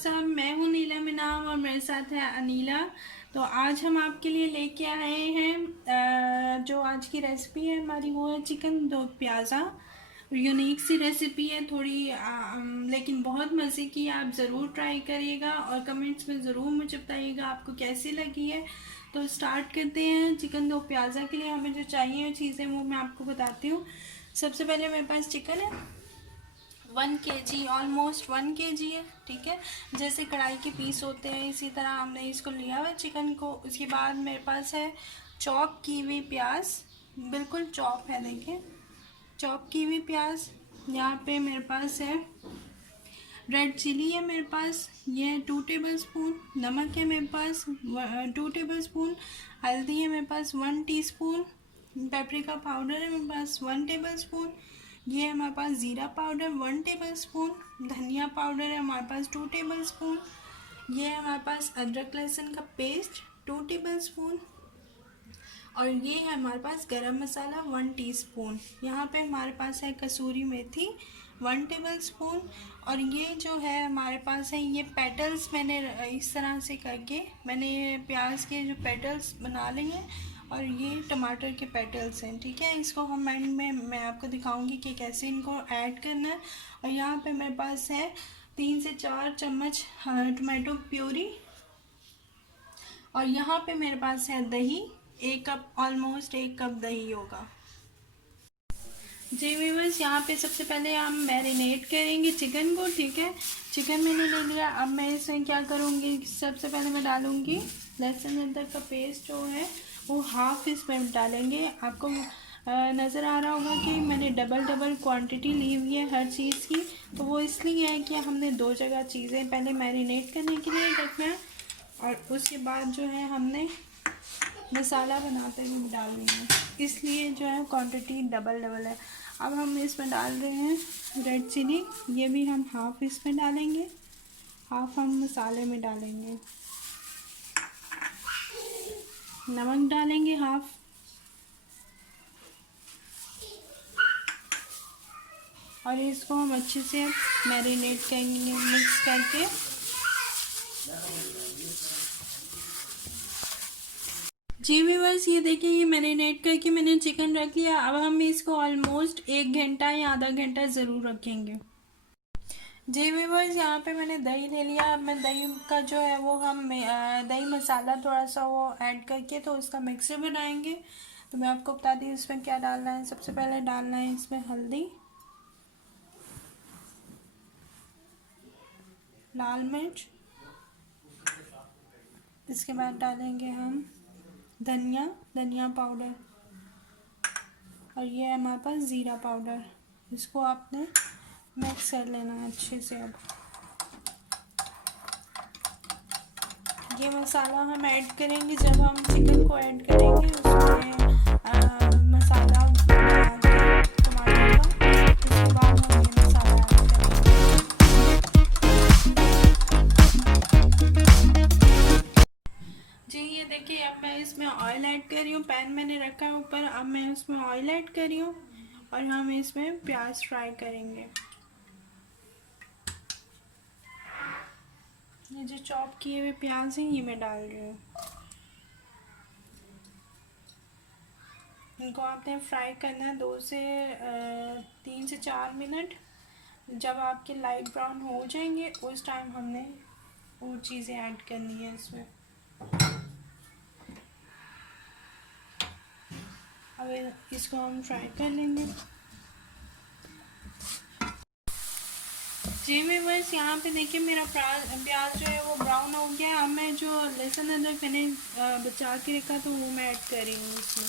सब। मैं हूँ नीला नाम और मेरे साथ है अनीला। तो आज हम आपके लिए लेके आए हैं जो आज की रेसिपी है हमारी वो है चिकन दो प्याज़ा। यूनिक सी रेसिपी है थोड़ी लेकिन बहुत मज़े की। आप ज़रूर ट्राई करिएगा और कमेंट्स में ज़रूर मुझे बताइएगा आपको कैसी लगी है। तो स्टार्ट करते हैं। चिकन दो प्याज़ा के लिए हमें जो चाहिए चीज़ें वो मैं आपको बताती हूँ। सबसे पहले मेरे पास चिकन है 1 kg, ऑलमोस्ट 1 kg है, ठीक है। जैसे कढ़ाई के पीस होते हैं इसी तरह हमने इसको लिया हुआ चिकन को। उसके बाद मेरे पास है चॉप की हुई प्याज, बिल्कुल चॉप है, देखिए चॉप की हुई प्याज। यहाँ पे मेरे पास है रेड चिली है मेरे पास, ये है 2 टेबलस्पून। नमक है मेरे पास 2 टेबलस्पून। हल्दी है मेरे पास 1 टीस्पून। पेपरिका पाउडर है मेरे पास 1 टेबलस्पून। ये है हमारे पास ज़ीरा पाउडर 1 टेबलस्पून। धनिया पाउडर है हमारे पास 2 टेबलस्पून। ये है हमारे पास अदरक लहसुन का पेस्ट 2 टेबलस्पून। और ये है हमारे पास गरम मसाला 1 टीस्पून। यहाँ पे हमारे पास है कसूरी मेथी 1 टेबलस्पून। और ये जो है हमारे पास है ये पेटल्स, मैंने इस तरह से करके मैंने प्याज के जो पेटल्स बना लिए हैं और ये टमाटर के पेटल्स हैं, ठीक है। इसको हम एंड में मैं आपको दिखाऊंगी कि कैसे इनको ऐड करना है। और यहाँ पे मेरे पास है 3 से 4 चम्मच टोमेटो प्यूरी। और यहाँ पे मेरे पास है दही 1 कप, ऑलमोस्ट 1 कप दही होगा। जी व्यूअर्स, यहाँ पे सबसे पहले हम मैरिनेट करेंगे चिकन को, ठीक है। चिकन मैंने ले लिया। अब मैं इसमें क्या करूँगी, सबसे पहले मैं डालूँगी लहसुन अदरक का पेस्ट जो है वो हाफ इसमें डालेंगे। आपको नज़र आ रहा होगा कि मैंने डबल क्वांटिटी ली हुई है हर चीज़ की। तो वो इसलिए है कि हमने 2 जगह चीज़ें पहले मैरिनेट करने के लिए रखना है और उसके बाद जो है हमने मसाला बनाते हुए डालनी है, इसलिए जो है क्वांटिटी डबल है। अब हम इसमें डाल रहे हैं रेड चिली, ये भी हम हाफ इसमें डालेंगे, हाफ हम मसाले में डालेंगे। नमक डालेंगे हाफ। और इसको हम अच्छे से मैरिनेट करेंगे मिक्स करके। जी व्यूअर्स, ये देखिए ये मैरिनेट करके मैंने चिकन रख लिया। अब हम इसको ऑलमोस्ट 1 घंटा या आधा घंटा ज़रूर रखेंगे। जी व्यूअर्स, यहाँ पे मैंने दही ले लिया। अब मैं दही का जो है वो हम दही मसाला थोड़ा सा वो ऐड करके तो उसका मिक्सर बनाएंगे। तो मैं आपको बताती हूँ इसमें क्या डालना है। सबसे पहले डालना है इसमें हल्दी, लाल मिर्च, इसके बाद डालेंगे हम धनिया पाउडर और ये है हमारे पास ज़ीरा पाउडर। इसको आपने मिक्स कर लेना है अच्छे से। अब ये मसाला हम ऐड करेंगे जब हम चिकन को ऐड करेंगे उसमें मसाला टमाटर का, उसके बाद हम ये मसाला ऐड करेंगे। जी ये देखिए, अब मैं इसमें ऑयल ऐड कर रही हूँ। पैन मैंने रखा है ऊपर, अब मैं इसमें ऑयल ऐड कर रही हूँ और हम इसमें प्याज फ्राई करेंगे। ये जो चॉप किए हुए प्याज हैं ये मैं डाल रही हूँ। इनको आपने फ्राई करना है 3 से 4 मिनट। जब आपके लाइट ब्राउन हो जाएंगे उस टाइम हमने वो चीज़ें ऐड करनी है इसमें। अब इसको हम फ्राई कर लेंगे। जी मैं बस यहाँ पे देखिए मेरा प्याज जो है वो ब्राउन हो गया। अब मैं जो लहसुन अदरक मैंने बचा के रखा तो वो मैं ऐड कर रही हूँ इसमें।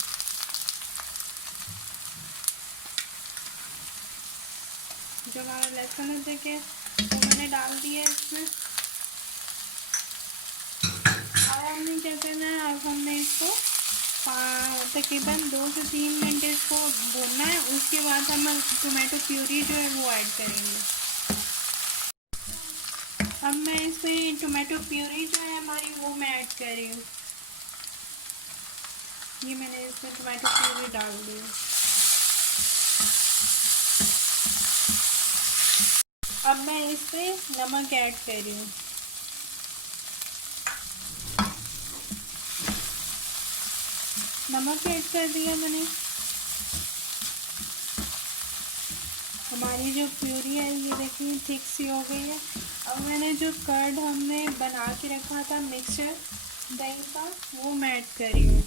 जो हमारा लहसुन अदरक है वो मैंने डाल दिया है इसमें। अब हमने क्या करना है, अब हमने इसको तकरीबन 2 से 3 घंटे इसको भूनना है। उसके बाद हम टोमेटो प्यूरी जो है वो ऐड करेंगे। अब मैं इसमें टोमेटो प्यूरी जो है हमारी वो मैं ऐड कर रही हूँ। ये मैंने इसमें टोमेटो प्यूरी डाल दी। अब मैं इसमें नमक ऐड कर रही हूँ। नमक ऐड कर दिया मैंने। हमारी जो प्यूरी है ये देखिए थिक सी हो गई है। अब मैंने जो कर्ड हमने बना के रखा था मिक्सचर दही का, वो मैं ऐड कर रही हूँ।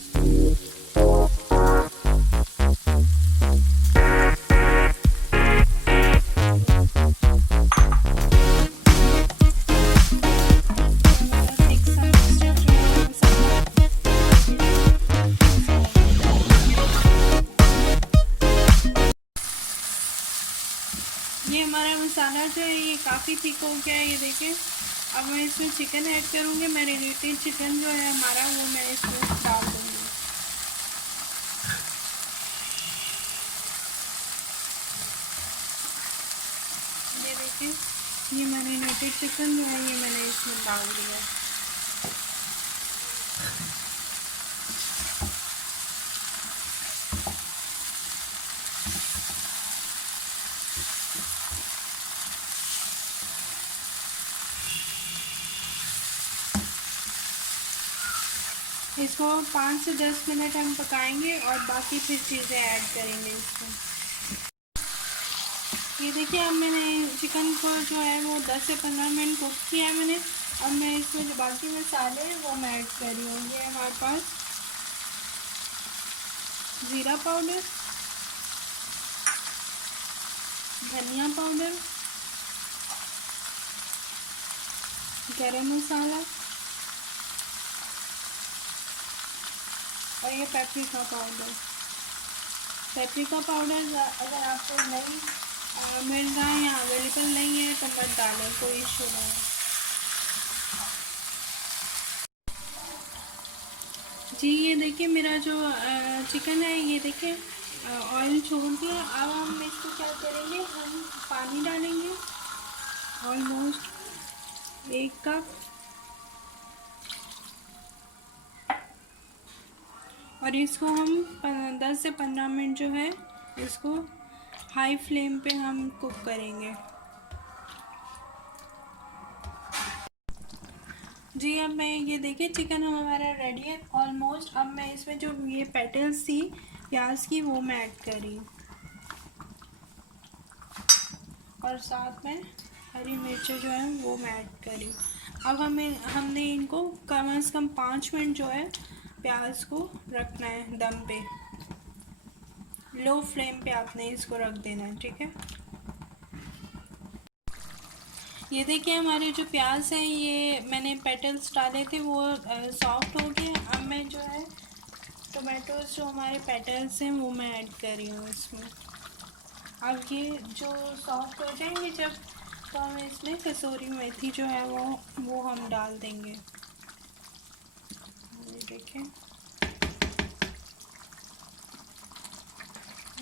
ये हमारा मसाला जो है ये काफ़ी थिक हो गया है, ये देखिए। अब मैं इसमें चिकन ऐड करूँगी। मैरिनेटेड चिकन जो है हमारा वो मैं इसमें डाल दूँगी। ये देखिए ये मैरिनेटेड चिकन जो है ये मैंने इसमें डाल दिया। इसको 5 से 10 मिनट हम पकाएंगे और बाकी फिर चीज़ें ऐड करेंगे इसमें। ये देखिए अब मैंने चिकन को जो है वो 10 से 15 मिनट कुक किया है मैंने। अब मैं इसमें जो बाकी मसाले हैं वो मैं ऐड कर रही हूँ। ये हमारे पास ज़ीरा पाउडर, धनिया पाउडर, गरम मसाला और ये पेपरिका पाउडर। पेपरिका पाउडर अगर आपको नहीं मिल रहा है या अवेलेबल नहीं है तो मत डालें, कोई इशू नहीं है। जी ये देखिए मेरा जो चिकन है ये देखिए ऑयल छोड़ दिया। अब हम इसको क्या करेंगे, हम पानी डालेंगे ऑलमोस्ट 1 कप, और इसको हम 10 से 15 मिनट जो है इसको हाई फ्लेम पे हम कुक करेंगे। जी अब मैं ये देखिए चिकन हमारा रेडी है ऑलमोस्ट। अब मैं इसमें जो ये पेटल्स थी प्याज की वो मैं ऐड कर रही हूँ और साथ में हरी मिर्चें जो है वो मैं ऐड कर रही हूँ। अब हमने इनको कम से कम 5 मिनट जो है प्याज को रखना है दम पे। लो फ्लेम पे आपने इसको रख देना है, ठीक है। ये देखिए हमारे जो प्याज हैं ये मैंने पेटल्स डाले थे वो सॉफ्ट हो गए। अब मैं जो है टोमेटोज जो हमारे पेटल्स हैं वो मैं ऐड कर रही हूँ इसमें। अब ये जो सॉफ्ट हो जाएंगे जब, तो हम इसमें कसूरी मेथी जो है वो हम डाल देंगे। ये देखिए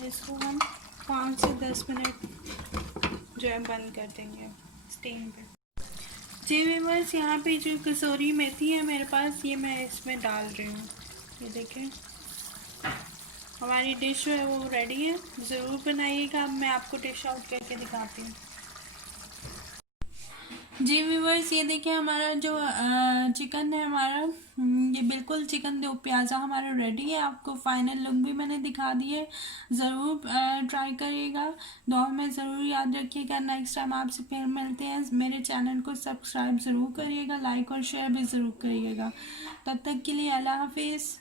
इसको हम 5 से 10 मिनट जो है बंद कर देंगे स्टीम पे। जी व्यूअर्स यहाँ पे जो कसूरी मेथी है मेरे पास ये मैं इसमें डाल रही हूँ। ये देखें हमारी डिश जो है वो रेडी है, ज़रूर बनाइएगा। अब मैं आपको डिश आउट करके दिखाती हूँ। जी व्यूअर्स ये देखिए हमारा जो चिकन है हमारा ये बिल्कुल चिकन दो प्याज़ा हमारा रेडी है। आपको फाइनल लुक भी मैंने दिखा दी है, ज़रूर ट्राई करिएगा। दुआ में ज़रूर याद रखिएगा। नेक्स्ट टाइम आपसे फिर मिलते हैं। मेरे चैनल को सब्सक्राइब ज़रूर करिएगा, लाइक और शेयर भी ज़रूर करिएगा। तब तक के लिए अल्लाह हाफिज़।